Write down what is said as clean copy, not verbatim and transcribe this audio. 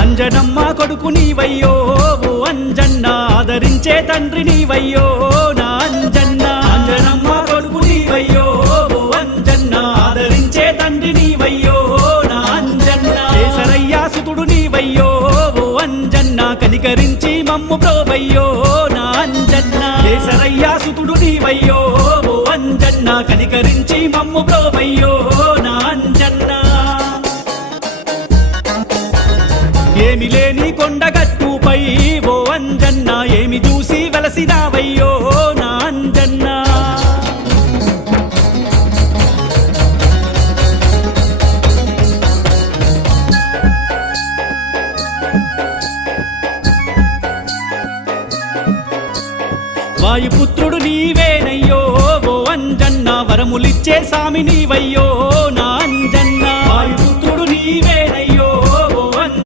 అంజనమ్మ కొడుకు నీవయ్యో ఓ అంజన్న ఆదరించే తండ్రి నీవయ్యో నా అంజన్న అంజనమ్మ కొడుకు నీవయ్యో ఓ అంజన్న ఆదరించే తండ్రి నీవయ్యో నా అంజన్న కేసరయ్య సుతుడు నీవయ్యో ఓ అంజన్న కనికరించి మమ్ము ప్రోవయ్యో నా అంజన్న కేసరయ్య సుతుడు నీవయ్యో ఓ అంజన్న కనికరించి మమ్ము ప్రోవయ్యో నా అంజన్న ఏమి లేని కొండగట్టుపై ఓ అంజన్న ఏమి చూసి వెలసినావయ్యో నా అంజన్న వాయుపుత్రుడు నీవేనయ్యో ఓ అంజన్న వరములిచ్చే సామి నీవయ్యో నా